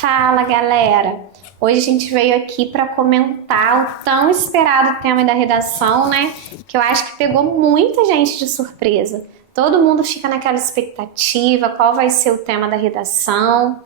Fala, galera! Hoje a gente veio aqui para comentar o tão esperado tema da redação, né? Que eu acho que pegou muita gente de surpresa. Todo mundo fica naquela expectativa, qual vai ser o tema da redação.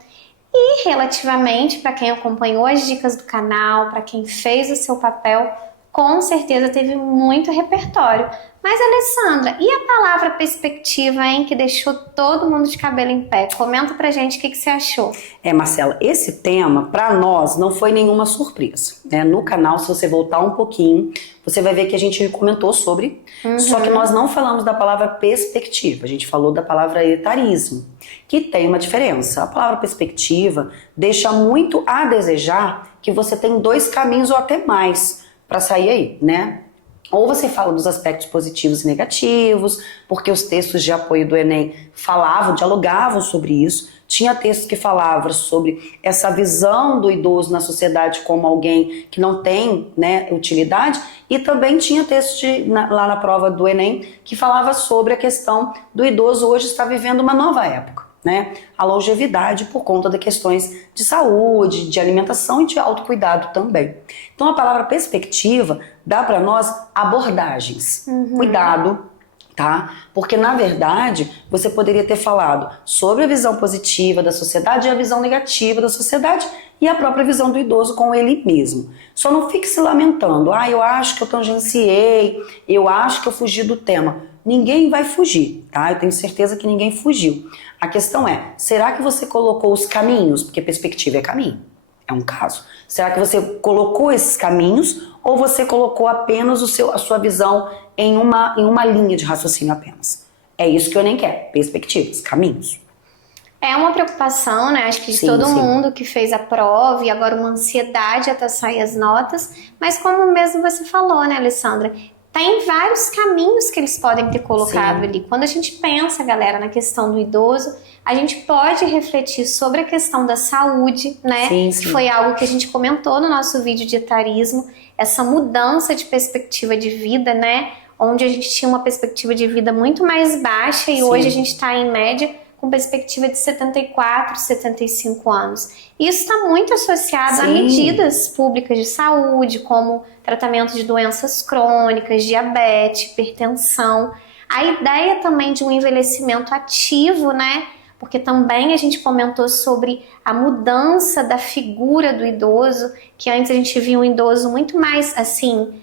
E relativamente, para quem acompanhou as dicas do canal, para quem fez o seu papel, com certeza teve muito repertório. Mas, Alessandra, e a palavra perspectiva, hein, que deixou todo mundo de cabelo em pé? Comenta pra gente o que você achou. Marcela, esse tema, para nós, não foi nenhuma surpresa, né? No canal, se você voltar um pouquinho, você vai ver que a gente comentou sobre, só que nós não falamos da palavra perspectiva, a gente falou da palavra etarismo, que tem uma diferença. A palavra perspectiva deixa muito a desejar que você tem dois caminhos ou até mais para sair aí, né? Ou você fala dos aspectos positivos e negativos, porque os textos de apoio do Enem dialogavam sobre isso. Tinha textos que falavam sobre essa visão do idoso na sociedade como alguém que não tem, né, utilidade. E também tinha textos lá na prova do Enem que falava sobre a questão do idoso hoje estar vivendo uma nova época, né? A longevidade por conta de questões de saúde, de alimentação e de autocuidado também. Então a palavra perspectiva dá para nós abordagens. Cuidado, tá? Porque na verdade você poderia ter falado sobre a visão positiva da sociedade e a visão negativa da sociedade e a própria visão do idoso com ele mesmo. Só não fique se lamentando. Eu acho que eu tangenciei, eu acho que eu fugi do tema. Ninguém vai fugir, tá? Eu tenho certeza que ninguém fugiu. A questão é, será que você colocou os caminhos? Porque perspectiva é caminho, é um caso. Será que você colocou esses caminhos ou você colocou apenas a sua visão em uma linha de raciocínio apenas? É isso que eu nem quero, perspectivas, caminhos. É uma preocupação, né? Acho que de todo mundo que fez a prova e agora uma ansiedade até sair as notas. Mas como mesmo você falou, né, Alessandra? Tem vários caminhos que eles podem ter colocado ali. Quando a gente pensa, galera, na questão do idoso, a gente pode refletir sobre a questão da saúde, né? Que foi algo que a gente comentou no nosso vídeo de etarismo, essa mudança de perspectiva de vida, né? Onde a gente tinha uma perspectiva de vida muito mais baixa e hoje a gente está em média com perspectiva de 74, 75 anos. Isso está muito associado a medidas públicas de saúde, como tratamento de doenças crônicas, diabetes, hipertensão. A ideia também de um envelhecimento ativo, né? Porque também a gente comentou sobre a mudança da figura do idoso, que antes a gente via um idoso muito mais assim,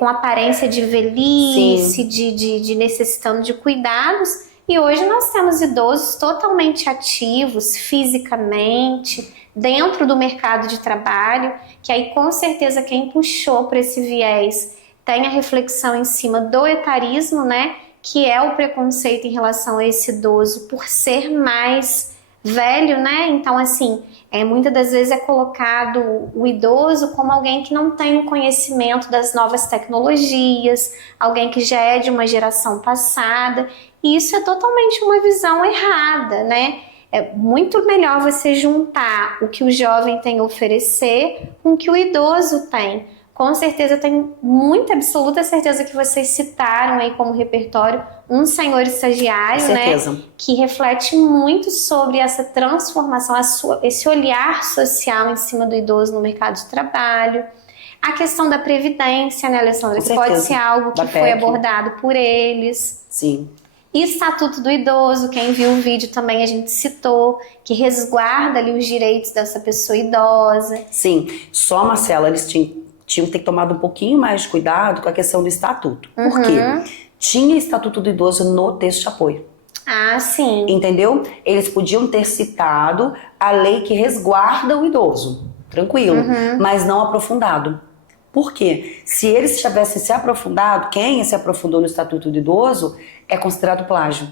com aparência de velhice, de necessitando de cuidados. E hoje nós temos idosos totalmente ativos fisicamente, dentro do mercado de trabalho, que aí com certeza quem puxou para esse viés tem a reflexão em cima do etarismo, né? Que é o preconceito em relação a esse idoso por ser mais velho, né? Então, assim, muitas das vezes é colocado o idoso como alguém que não tem o conhecimento das novas tecnologias, alguém que já é de uma geração passada, e isso é totalmente uma visão errada, né? É muito melhor você juntar o que o jovem tem a oferecer com o que o idoso tem. Com certeza, tenho muita, absoluta certeza que vocês citaram aí como repertório um senhor estagiário, né? Que reflete muito sobre essa transformação, esse olhar social em cima do idoso no mercado de trabalho. A questão da previdência, né, Alessandra? Que pode ser algo que foi abordado por eles. Sim. E Estatuto do Idoso, quem viu o vídeo também a gente citou, que resguarda ali os direitos dessa pessoa idosa. Sim, só, Marcela, eles tinham que ter tomado um pouquinho mais de cuidado com a questão do estatuto. Por quê? Tinha Estatuto do Idoso no texto de apoio. Ah, sim. Entendeu? Eles podiam ter citado a lei que resguarda o idoso, tranquilo, mas não aprofundado. Por quê? Se eles tivessem se aprofundado, quem se aprofundou no Estatuto do Idoso é considerado plágio.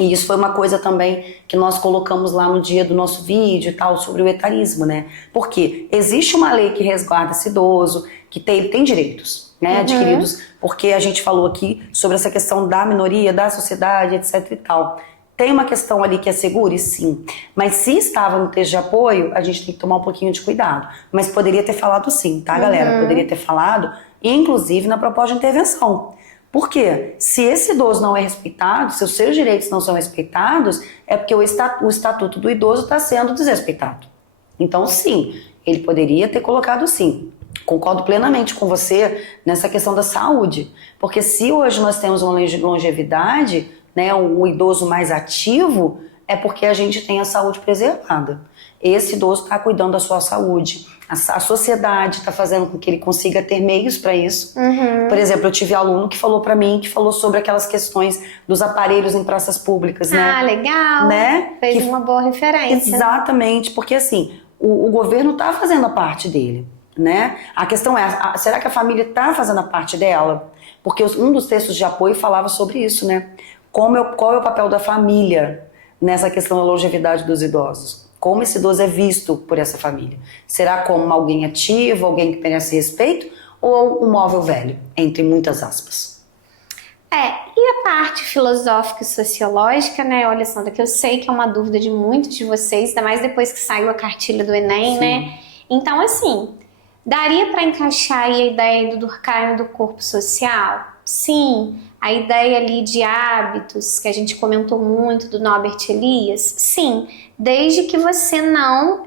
E isso foi uma coisa também que nós colocamos lá no dia do nosso vídeo e tal, sobre o etarismo, né? Porque existe uma lei que resguarda esse idoso, que tem direitos, né, adquiridos, porque a gente falou aqui sobre essa questão da minoria, da sociedade, etc e tal. Tem uma questão ali que é segura? Sim. Mas se estava no texto de apoio, a gente tem que tomar um pouquinho de cuidado. Mas poderia ter falado sim, tá, galera? Poderia ter falado, inclusive na proposta de intervenção. Por quê? Se esse idoso não é respeitado, se os seus direitos não são respeitados, é porque o estatuto do idoso está sendo desrespeitado. Então, sim, ele poderia ter colocado sim. Concordo plenamente com você nessa questão da saúde. Porque se hoje nós temos uma longevidade, né, um idoso mais ativo, é porque a gente tem a saúde preservada. Esse idoso está cuidando da sua saúde. A sociedade está fazendo com que ele consiga ter meios para isso. Por exemplo, eu tive aluno que falou para mim, que falou sobre aquelas questões dos aparelhos em praças públicas, né? Ah, legal. Né? Fez uma boa referência. Exatamente, porque assim, o governo está fazendo a parte dele, né? A questão é, será que a família está fazendo a parte dela? Porque um dos textos de apoio falava sobre isso, né? Qual é o papel da família nessa questão da longevidade dos idosos? Como esse idoso é visto por essa família? Será como alguém ativo, alguém que merece respeito, ou um móvel velho, entre muitas aspas? E a parte filosófica e sociológica, né, olha, Sandra, que eu sei que é uma dúvida de muitos de vocês, ainda mais depois que saiu a cartilha do Enem, Sim. né? Então, assim, daria para encaixar aí a ideia do Durkheim do corpo social? Sim. A ideia ali de hábitos, que a gente comentou muito, do Norbert Elias? Sim. Desde que você não,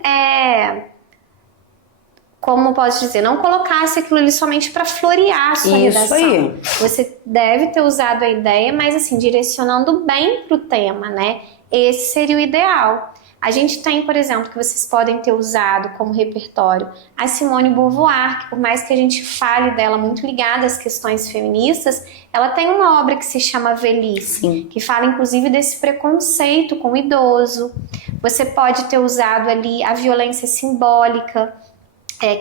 como posso dizer, não colocasse aquilo ali somente para florear a sua redação. Aí. Você deve ter usado a ideia, mas assim, direcionando bem para o tema, né? Esse seria o ideal. A gente tem, por exemplo, que vocês podem ter usado como repertório a Simone de Beauvoir, que por mais que a gente fale dela muito ligada às questões feministas, ela tem uma obra que se chama Velhice, Sim. que fala inclusive desse preconceito com o idoso. Você pode ter usado ali a violência simbólica,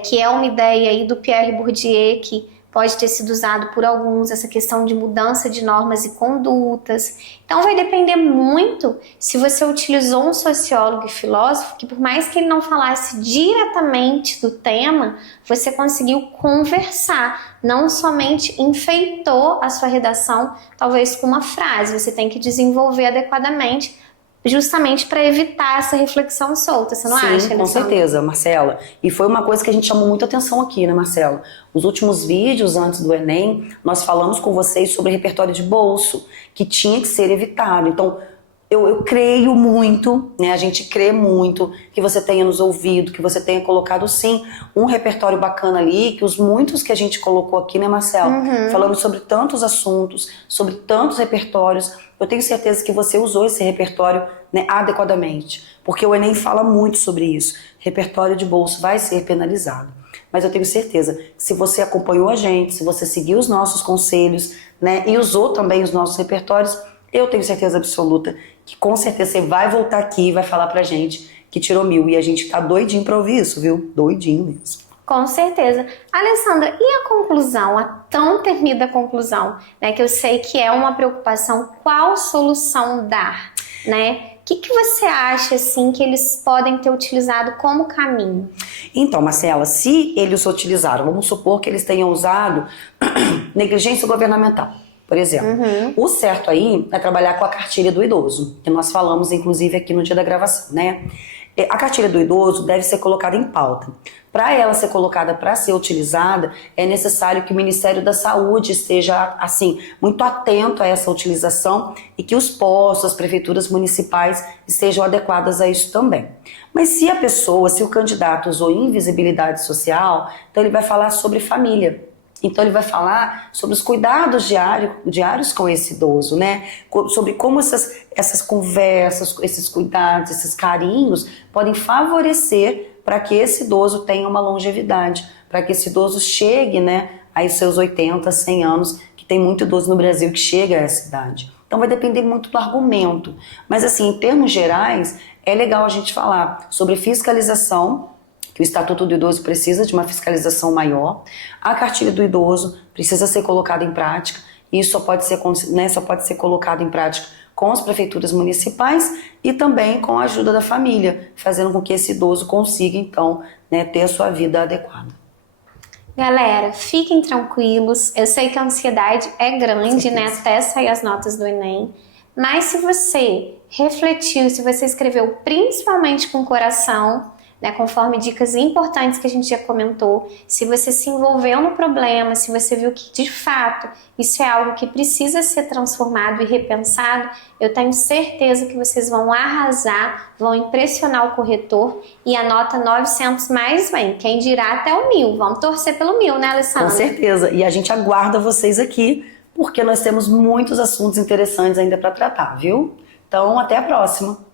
que é uma ideia aí do Pierre Bourdieu, que pode ter sido usado por alguns, essa questão de mudança de normas e condutas. Então vai depender muito se você utilizou um sociólogo e filósofo que, por mais que ele não falasse diretamente do tema, você conseguiu conversar, não somente enfeitou a sua redação, talvez com uma frase. Você tem que desenvolver adequadamente, justamente para evitar essa reflexão solta, você não acha, Alessandra? Com certeza, Marcela. E foi uma coisa que a gente chamou muita atenção aqui, né, Marcela? Os últimos vídeos antes do Enem, nós falamos com vocês sobre repertório de bolso, que tinha que ser evitado. Então, eu creio muito, né, a gente crê muito que você tenha nos ouvido, que você tenha colocado, sim, um repertório bacana ali, que os muitos que a gente colocou aqui, né, Marcela? Falando sobre tantos assuntos, sobre tantos repertórios. Eu tenho certeza que você usou esse repertório, né, adequadamente, porque o Enem fala muito sobre isso. Repertório de bolso vai ser penalizado. Mas eu tenho certeza que se você acompanhou a gente, se você seguiu os nossos conselhos, né, e usou também os nossos repertórios, eu tenho certeza absoluta que com certeza você vai voltar aqui e vai falar pra gente que tirou 1000. E a gente tá doidinho pra ouvir isso, viu? Doidinho mesmo. Com certeza. Alessandra, e a conclusão, a tão temida conclusão, né, que eu sei que é uma preocupação, qual solução dar, né? O que você acha, assim, que eles podem ter utilizado como caminho? Então, Marcela, se eles utilizaram, vamos supor que eles tenham usado negligência governamental, por exemplo. O certo aí é trabalhar com a cartilha do idoso, que nós falamos, inclusive, aqui no dia da gravação, né? A cartilha do idoso deve ser colocada em pauta. Para ela ser colocada, para ser utilizada, é necessário que o Ministério da Saúde esteja, assim, muito atento a essa utilização e que os postos, as prefeituras municipais estejam adequadas a isso também. Mas se a pessoa, se o candidato usou invisibilidade social, então ele vai falar sobre família. Então ele vai falar sobre os cuidados diários com esse idoso, né? Sobre como essas conversas, esses cuidados, esses carinhos podem favorecer para que esse idoso tenha uma longevidade, para que esse idoso chegue, né, aos seus 80, 100 anos, que tem muito idoso no Brasil que chega a essa idade. Então vai depender muito do argumento. Mas assim, em termos gerais, é legal a gente falar sobre fiscalização, que o Estatuto do Idoso precisa de uma fiscalização maior. A cartilha do idoso precisa ser colocada em prática. E isso só pode ser colocado em prática com as prefeituras municipais e também com a ajuda da família, fazendo com que esse idoso consiga, então, né, ter a sua vida adequada. Galera, fiquem tranquilos. Eu sei que a ansiedade é grande, né, até sair as notas do Enem. Mas se você refletiu, se você escreveu principalmente com o coração, né, conforme dicas importantes que a gente já comentou. Se você se envolveu no problema, se você viu que de fato isso é algo que precisa ser transformado e repensado, eu tenho certeza que vocês vão arrasar, vão impressionar o corretor e a nota 900 mais vem. Quem dirá até o 1000. Vamos torcer pelo 1000, né, Alessandra? Com certeza. E a gente aguarda vocês aqui, porque nós temos muitos assuntos interessantes ainda para tratar, viu? Então, até a próxima.